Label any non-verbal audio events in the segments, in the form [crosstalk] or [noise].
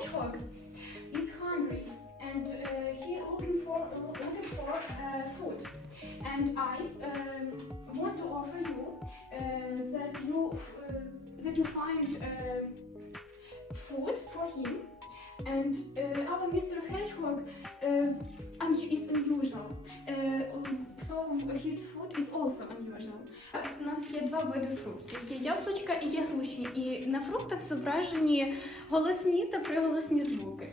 Hedgehog is hungry and uh, he looking for looking for uh, food. And I um, want to offer you uh, that you uh, that you find uh, food for him. And uh, our Mr. Hedgehog uh, is unusual. Uh, so his food is also unusual. У нас є два види фруктів: є яблучка і є груші. І на фруктах зображені голосні та приголосні звуки.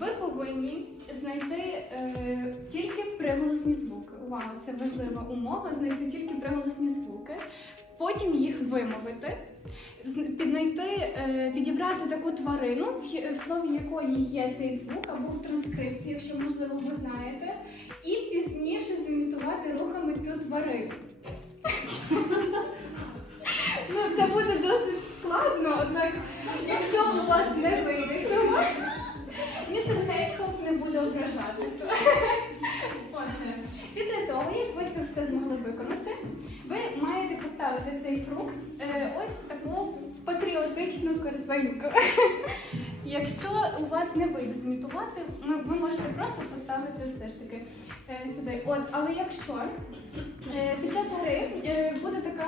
Ви повинні знайти е, тільки приголосні звуки. Увага, це важлива умова знайти тільки приголосні звуки, потім їх вимовити, піднайти, е, підібрати таку тварину, в, в слові якої є цей звук, або в транскрипції, якщо можливо ви знаєте, і пізніше зімітувати рухами цю тварину. Ну, це буде досить складно, однак, якщо у вас не вийде не буде ображатися. Отже, після цього, як ви це все змогли виконати, ви маєте поставити цей фрукт е, ось таку патріотичну корзинку. Якщо у вас не вийде зімітувати, ми- ви можете просто поставити все ж таки е, сюди. От, але якщо е, під час гри буде така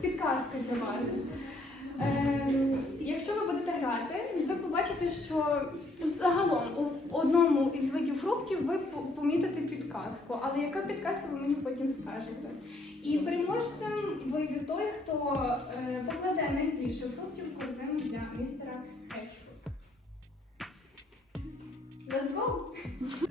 підказка для вас. Е, Якщо ви будете грати, ви побачите, що загалом у одному із видів фруктів ви помітите підказку. Але яка підказка ви мені потім скажете? І переможцем вийде той, хто е, покладе найбільше фруктів в корзину для містера Хетчфуд. Let's go!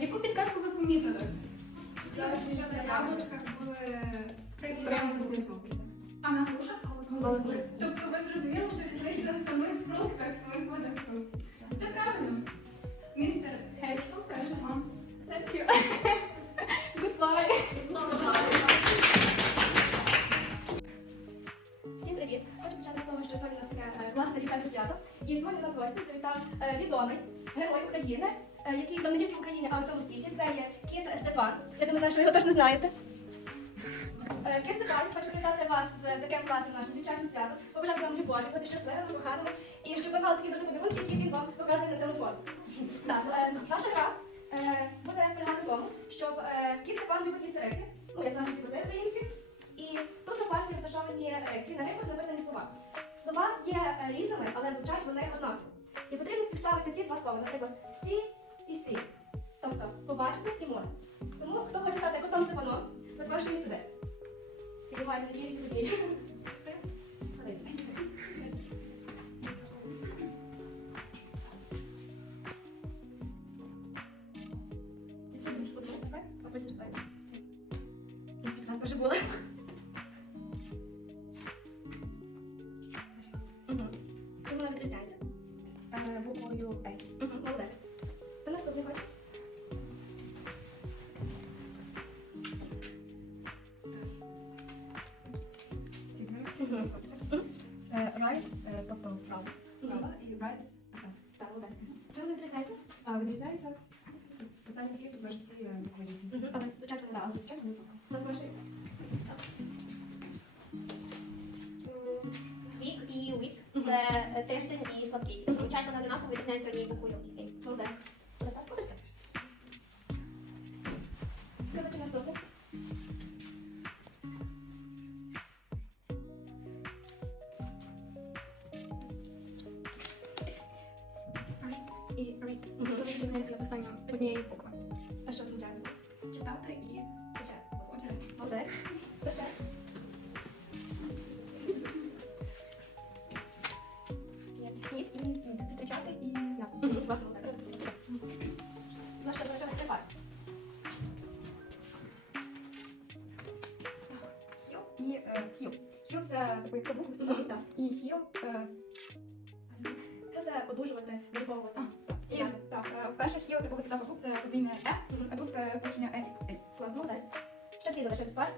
Яку підказку ви помітили? Звуки. А на грушах? Голосні. Тобто ви зрозуміли, що різниця в самих фруктах, в самих видах фруктів. Все правильно. Містер Хедгхог каже вам thank you. [laughs] Goodbye. Всім привіт! Хочу почати з того, що сьогодні нас таке е, дівчаче свято. І сьогодні у нас гості завітав е, відомий герой України, е, який не тільки в Україні, а у всьому світі. Це є Кіт Степан. Я думаю, що ви його точно знаєте. Е, Кіт Степан, хочу привітати вас з таким класним нашим дівчачим святом, побажати вам любові, бути щасливими, коханими, і щоб ви мали такі завжди подарунки, які він вам показує на фото. Так, наша гра буде полягати в тому, щоб Кіт Степан любить рибки, ну як наші святи українці. І тут на парті розташовані рибки, на рибках написані слова. Є е, різними, але звучать вони однаково. І потрібно співставити ці два слова, наприклад, сі і сі. Тобто побачити і море. Тому хто хоче стати котом Степаном, запрошує сюди. Піднімайте надіюся тоді. а потім. У нас вже було. Е, А. Мгм, Молодець. Та наступний хоч. Мгм. Е, Right, е, тобто право, справа, і right писати. Так, молодець. Чому вона відрізняється? А відрізняється з писанням слів, тут майже всі е, різні. Але звичайно не Да, так. але звичайно не право. Запрошую. Вік і вік це тиждень і слабкий. Звичайно, вони одинаково відрізняються однією буквою тільки. Молодець. Все. Давайте наступний. І. Дуже відрізняється написання однієї букви. А що означає? Читати і Почати. Почати. Молодець. Пише. Хіл це такий каблук і хіл е, це одужувати, виліковувати? і, так, е, перше хіл типу висота каблук це подвійне е, а тут е, сполучення е і е. Клас, молодець. Ще дві залишились пар.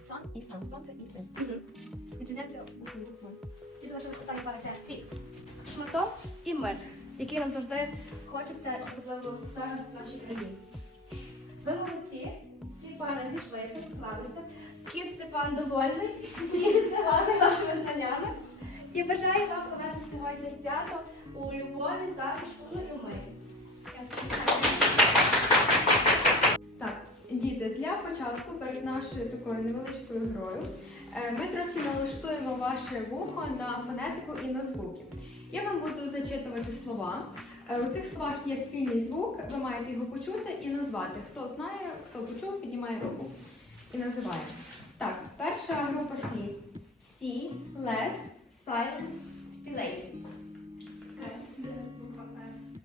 Сан і сан, сонце і син. Відрізняється буквою буквою. І залишилась остання пара це фіс. Шматок і мир, який нам завжди хочеться, особливо зараз в нашій країні. Ви молодці, всі пари зійшлися, склалися. Кіт Степан довольний, тішиться вами, вашими знаннями. І бажаю вам провести сьогодні свято у любові, затишку ну і у мирі. Так, діти, для початку перед нашою такою невеличкою грою е, ми трохи налаштуємо ваше вухо на фонетику і на звуки. Я вам буду зачитувати слова. Е, У цих словах є спільний звук, ви маєте його почути і назвати. Хто знає, хто почув, піднімає руку і називає. Так, перша група слів: See, less, silence, stillatus.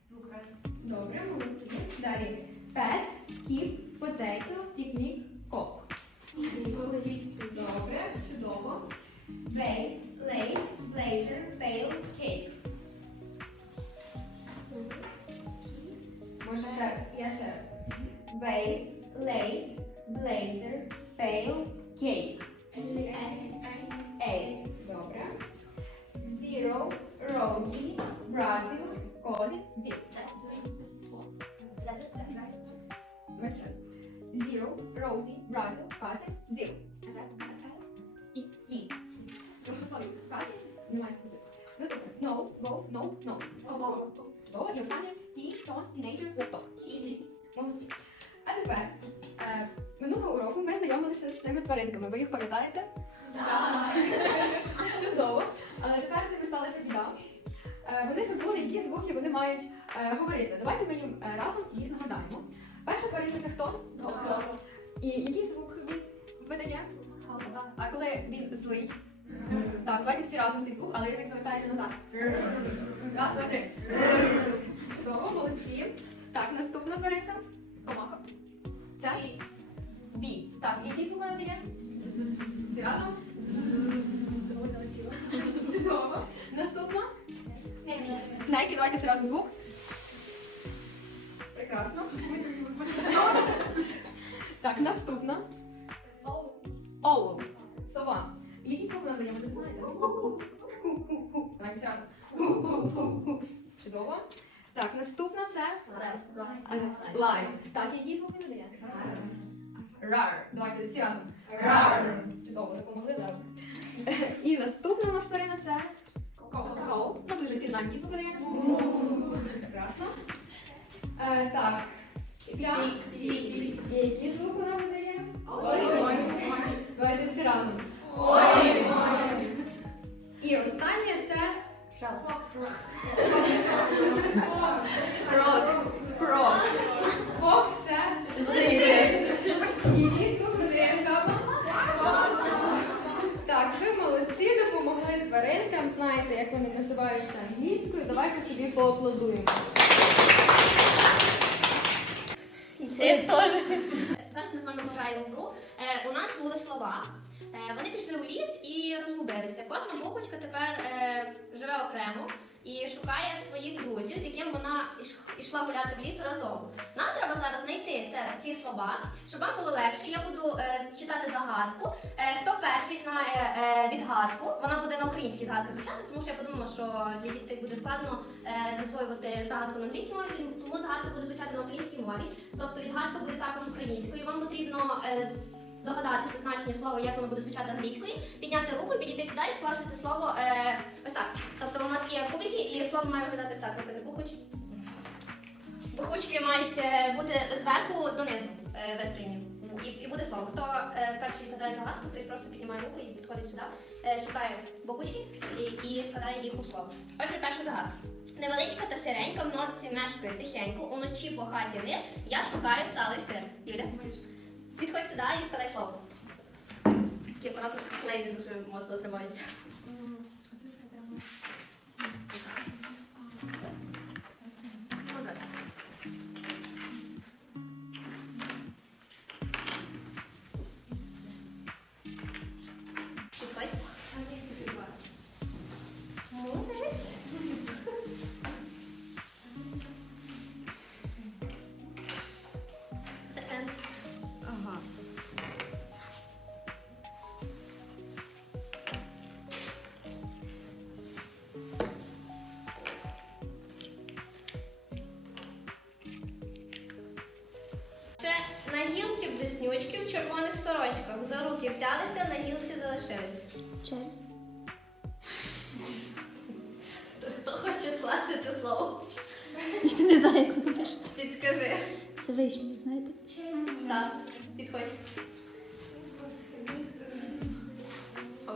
Звук С. Добре, молодці. Далі pet, keep, potato, picnic, cock. Добре, чудово. Bay, late, blazer, pale, cake. Раз. Bay, late, blazer, pale, cake. A. Добре. Zero, Rosie, Brazil, Cozy, zip. Мерчен. Zero, Rosie, Brazil, Cozy, zip. І. І. Прошу Cozy, немає спосіб. Наступне. No, go, no, no. Чудово. І останнє. Ті, тон, teenager, laptop. Молодці. А тепер, е, минулого уроку ми знайомилися з цими тваринками. Ви їх пам'ятаєте? [laughs] Чудово. Але тепер з ними сталася біда. Е, Вони забули, які звуки вони мають е, говорити. Давайте ми їм е, разом їх нагадаємо. Перша тваринка це хто? І який звук він видає? А коли він злий? Так, давайте всі разом цей звук, але язик завертаєте назад. Раз, два, три. Чудово, молодці. Так, наступна тваринка. Це? Бі. Так, і який звук вона? Всі разом? Чудово. Наступна. Снейки, давайте всі разом звук. Прекрасно. Так, наступна. Оул. Сова. Який звук нам даємо, ви знаєте? Давайте разом. Чудово. Так, наступна це лайм. Так, який звук він дає? Рар. Давайте всі разом. Рар. Чудово, допомогли лев. І наступна у нас тварина це Коу. Ну, тут вже всі знаємо, який звук дає. Прекрасно. Е, так. Ця І який звук вона видає? Давайте всі разом. І останнє це Фокс видає жаба? Так, ви молодці, допомогли тваринкам. знаєте, як вони називаються англійською, давайте собі поаплодуємо. Зараз ми з вами пограємо в гру. Е, у нас були слова. Е, вони пішли в ліс і розгубилися. Кожна буквочка тепер е, живе окремо і шукає своїх друзів, з яким вона ішла гуляти в ліс разом. Нам треба зараз знайти це, ці слова, щоб вам було легше. Я буду е, читати загадку. Хто перший знає відгадку, вона буде на українській загадці звучати, тому що я подумала, що для дітей буде складно засвоювати загадку на англійській мові, тому загадка буде звучати на українській мові. Тобто відгадка буде також українською. Вам потрібно з- догадатися значення слова, як воно буде звучати англійською, підняти руку, підійти сюди і скласти це слово е, ось так. Тобто у нас є кубики, і слово має виглядати ось так, наприклад, бухоч. Бухучки мають е, бути зверху донизу е, вистроєні. І, і буде слово. Хто е, перший відгадає загадку, той просто піднімає руку і підходить сюди, е, шукає буквочки і, і складає їх у слово. Отже, перша загадка. Невеличка та сиренька в норці мешкає тихенько, уночі по хаті нир, я шукаю сало і сир. Юля, підходь сюди і складай слово. Тільки вона клей не дуже моцно тримається. Підходь.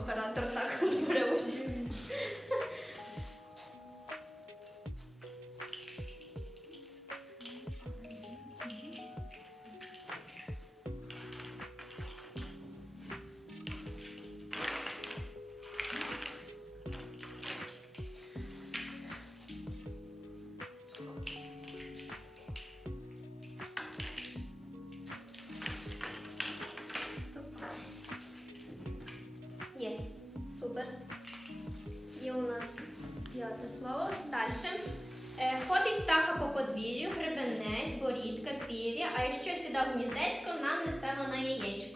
carácter гребенець, борідка, пір'я, а якщо сюди гніздецько нам несе вона яєчко.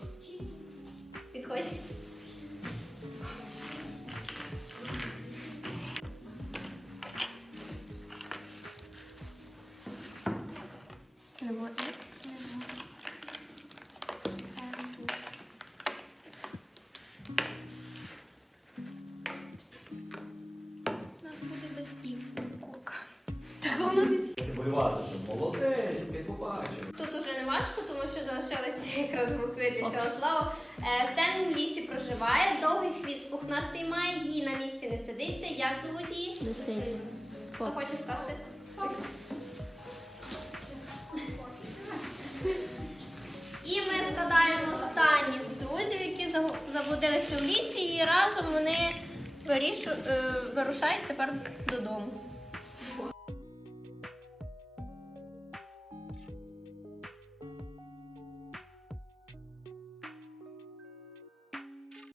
Як звуть її? Лисиця. Хто хоче сказати? І ми згадаємо останніх друзів, які заблудилися в лісі, і разом вони е, вирушають тепер додому.